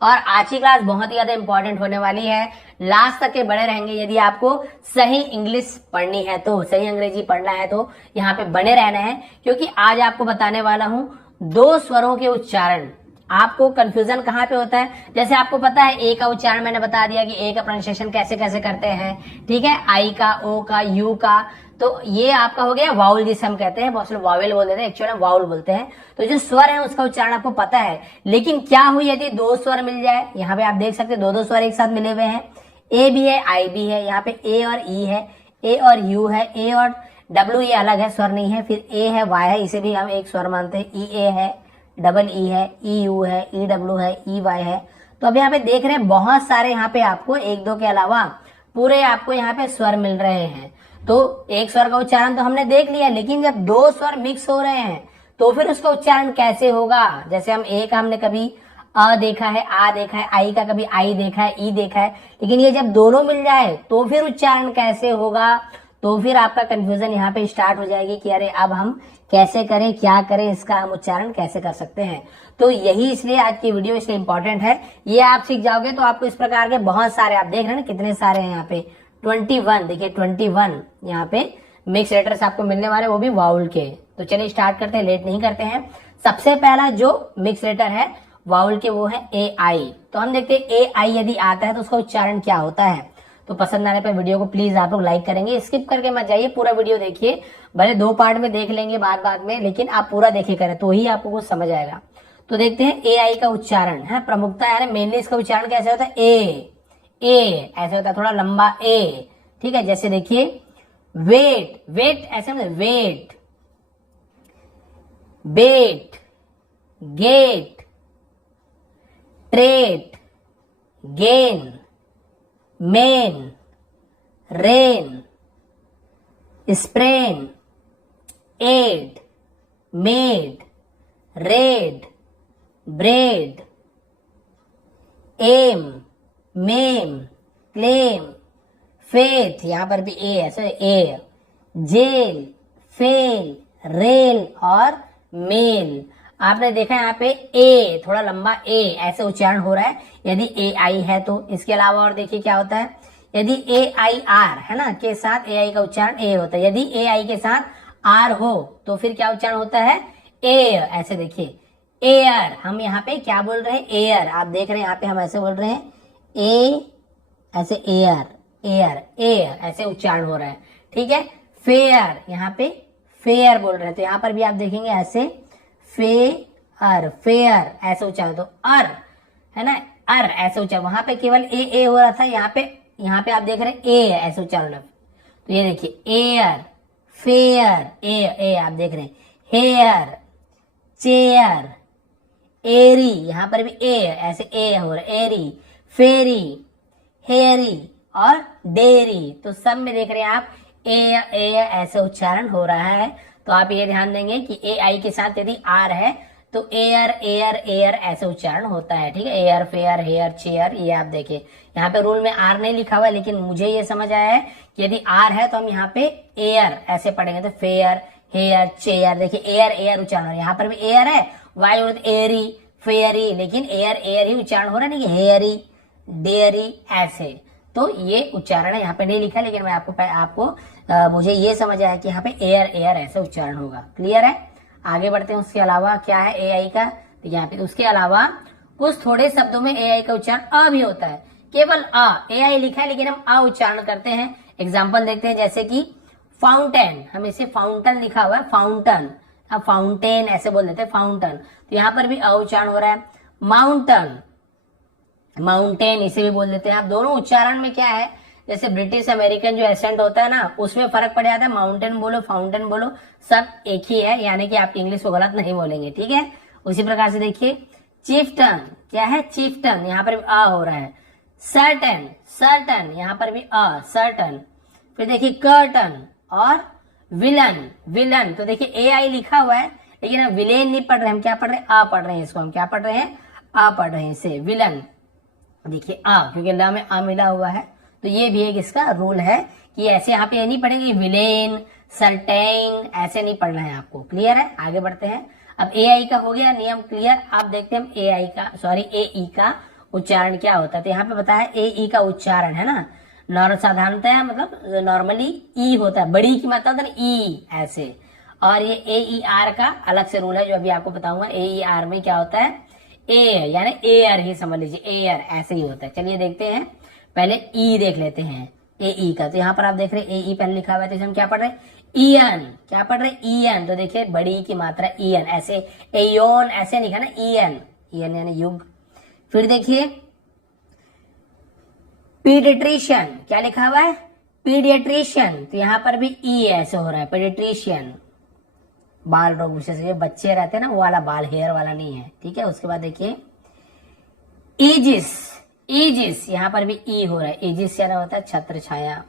और आज की क्लास बहुत ही ज्यादा इंपॉर्टेंट होने वाली है, लास्ट तक के बने रहेंगे। यदि आपको सही इंग्लिश पढ़नी है तो, सही अंग्रेजी पढ़ना है तो यहाँ पे बने रहना है, क्योंकि आज आपको बताने वाला हूँ दो स्वरों के उच्चारण। आपको कंफ्यूजन कहाँ पे होता है, जैसे आपको पता है ए का उच्चारण मैंने बता दिया कि ए का प्रोनाउंसिएशन कैसे कैसे करते हैं, ठीक है, आई का, ओ का, यू का, तो ये आपका हो गया वाउल, जिसे हम कहते हैं, बहुत लोग वावेल बोल देते हैं, एक्चुअली वाउल बोलते हैं। तो जो स्वर है उसका उच्चारण आपको पता है, लेकिन क्या हुई यदि दो स्वर मिल जाए, यहाँ पे आप देख सकते हैं दो स्वर एक साथ मिले हुए हैं, ए भी है आई भी है, यहाँ पे ए और ई है, ए और यू है, ए और डब्ल्यू ये अलग है, स्वर नहीं है, फिर ए है, वाई है, इसे भी हम एक स्वर मानते हैं, ई ए है, डबल ई है, ई यू है, ई डब्ल्यू है, ई वाई है। तो अब यहाँ पे देख रहे हैं बहुत सारे, यहाँ पे आपको एक दो के अलावा पूरे आपको यहाँ पे स्वर मिल रहे हैं। तो एक स्वर का उच्चारण तो हमने देख लिया, लेकिन जब दो स्वर मिक्स हो रहे हैं तो फिर उसका उच्चारण कैसे होगा। जैसे हम ए का हमने कभी अ देखा है, आ देखा है, आई का कभी आई देखा है, ई देखा है, लेकिन ये जब दोनों मिल जाए तो फिर उच्चारण कैसे होगा। तो फिर आपका कंफ्यूजन यहाँ पे स्टार्ट हो जाएगी कि अरे अब हम कैसे करें, क्या करें, इसका हम उच्चारण कैसे कर सकते हैं। तो यही इसलिए आज की वीडियो इसलिए इंपॉर्टेंट है। ये आप सीख जाओगे तो आपको इस प्रकार के बहुत सारे, आप देख रहे हैं ना कितने सारे हैं यहाँ पे 21, देखिए 21 यहाँ पे मिक्स लेटर्स आपको मिलने वाले, वो भी वाउल के। तो चलिए स्टार्ट करते हैं, लेट नहीं करते हैं। सबसे पहला जो मिक्स लेटर है वाउल के वो है ए आई। तो हम देखते हैं ए आई यदि आता है तो उसका उच्चारण क्या होता है। तो पसंद आने पर वीडियो को प्लीज आप लोग लाइक करेंगे, स्किप करके मत जाइए, पूरा वीडियो देखिए। भले दो पार्ट में देख लेंगे बाद में, लेकिन आप पूरा देखे करें तो ही आपको कुछ समझ आएगा। तो देखते हैं ए आई का उच्चारण है, प्रमुखता है, मेनली इसका उच्चारण कैसे होता है, ए ऐसे होता है, थोड़ा लंबा ए, ठीक है। जैसे देखिए वेट, वेट ऐसे मतलब wait, bait, gate, trait, gain, main, rain, sprain, aid, maid, raid, braid, aim, maim, claim, faith, यहां पर भी ए है, ए, जेल, फेल, रेल और मेल। आपने देखा यहाँ पे ए थोड़ा लंबा ए ऐसे उच्चारण हो रहा है यदि ए आई है तो। इसके अलावा और देखिए क्या होता है, यदि ए आई आर है ना के साथ ए आई का उच्चारण ए होता है, यदि ए आई के साथ आर हो तो फिर क्या उच्चारण होता है, ए, ऐसे देखिए एयर, हम यहाँ पे क्या बोल रहे हैं, एयर, आप देख रहे हैं यहाँ पे हम ऐसे बोल रहे हैं ए, ऐसे एयर, एयर, ए ऐसे उच्चारण हो रहा है, ठीक है। फेयर, यहाँ पे फेयर बोल रहे हैं, तो यहाँ पर भी आप देखेंगे ऐसे फेयर, फेयर ऐसे उच्चारण, तो अर है ना, अर ऐसे उच्चारण, वहां पे केवल ए हो रहा था, यहाँ पे आप देख रहे हैं ए ऐसे उच्चारण। तो ये देखिए एयर, फेयर, ए आप देख रहे हैं, हेयर, चेयर, एरी, यहाँ पर भी ए ऐसे ए हो रहा है, एरी, फेरी, हेरी और डेरी। तो सब में देख रहे हैं आप ए ऐसे उच्चारण हो रहा है। तो आप ये ध्यान देंगे कि ए आई के साथ यदि आर है तो एयर, एयर, एयर ऐसे उच्चारण होता है, ठीक है। एयर, फेयर, हेयर, चेयर, ये आप देखिए यहाँ पे रूल में आर नहीं लिखा हुआ है, लेकिन मुझे ये समझ आया है कि यदि आर है तो हम यहाँ पे एयर ऐसे पढ़ेंगे, तो फेयर, हेयर, चेयर, देखिए एयर, एयर उच्चारण, यहाँ पर भी एयर है, वाई एरी, फेयरी, लेकिन एयर, एयर ही उच्चारण हो रहा है, नहीं कि हेयरी, डेयरी ऐसे। तो ये उच्चारण है, यहाँ पे नहीं लिखा, लेकिन मैं आपको मुझे ये समझ आया कि यहाँ पे एयर, एयर ऐसे उच्चारण होगा। क्लियर है, आगे बढ़ते हैं। उसके अलावा क्या है ए आई का, तो यहाँ पे उसके अलावा कुछ थोड़े शब्दों में ए आई का उच्चारण अ भी होता है, केवल अ, ए आई लिखा है लेकिन हम अ उच्चारण करते हैं। एग्जाम्पल देखते हैं, जैसे कि फाउंटेन, हम इसे फाउंटन लिखा हुआ है, फाउंटन, अब फाउंटेन ऐसे बोल देते हैं, फाउंटन, तो यहाँ पर भी अ उच्चारण हो रहा है। माउंटन, माउंटेन इसे भी बोल देते हैं। आप दोनों उच्चारण में क्या है, जैसे ब्रिटिश अमेरिकन जो एसेंट होता है ना, उसमें फर्क पड़ जाता है, माउंटेन बोलो, फाउंटेन बोलो, सब एक ही है, यानी कि आप इंग्लिश को गलत नहीं बोलेंगे, ठीक है। उसी प्रकार से देखिए चिफ्टन, क्या है, चिफ्टन, यहाँ पर भी अ हो रहा है। सर्टन, सर्टन, यहाँ पर भी अ, सर्टन। फिर देखिए कर्टन और विलन, विलन, तो देखिए ए आई लिखा हुआ है लेकिन हम विलेन नहीं पढ़ रहे, हम क्या पढ़ रहे हैं, आ पढ़ रहे हैं, इसको हम क्या पढ़ रहे हैं, आ पढ़ रहे हैं, इसे विलन, देखिए आ, क्योंकि ला में आ मिला हुआ है। तो ये भी एक इसका रूल है कि ऐसे यहाँ पे ये नहीं पढ़ेंगे विलेन, सर्टेन, ऐसे नहीं पढ़ना है आपको। क्लियर है, आगे बढ़ते हैं। अब ए आई का हो गया नियम क्लियर। आप देखते हैं ए आई का, सॉरी ए ई का उच्चारण क्या होता है। तो यहाँ पे बताया ए ई का उच्चारण है ना, नॉर्मल साधारणतः मतलब नॉर्मली ई होता है, बड़ी की मात्रा होता है ना ई ऐसे, और ये ए ई आर का अलग से रूल है जो अभी आपको बताऊंगा। ए ई आर में क्या होता है, ए यानी एयर ही समझ लीजिए, एयर ऐसे ही होता है। चलिए देखते हैं, पहले ई देख लेते हैं ए ई का। तो यहाँ पर आप देख रहे हैं ए ई पहले लिखा हुआ है, तो इसे हम क्या पढ़ रहे हैं, ईयन। क्या पढ़ रहे हैं, ईयन। तो देखिए बड़ी की मात्रा ईयन, ऐसे एयोन ऐसे लिखा ना, ईयन, ईयन यानी युग। फिर देखिए पीडियाट्रिशियन, क्या लिखा हुआ है, पीडियाट्रिशियन। तो यहां पर भी ई ऐसे हो रहा है, पीडियाट्रिशियन, बाल रोग विशेषज्ञ, बच्चे रहते हैं ना वो वाला बाल, हेयर वाला नहीं है, ठीक है। उसके बाद देखिए ईजिस, ईजिस, यहां पर भी ई हो रहा है, ईजिस यानी होता है छत्र छाया।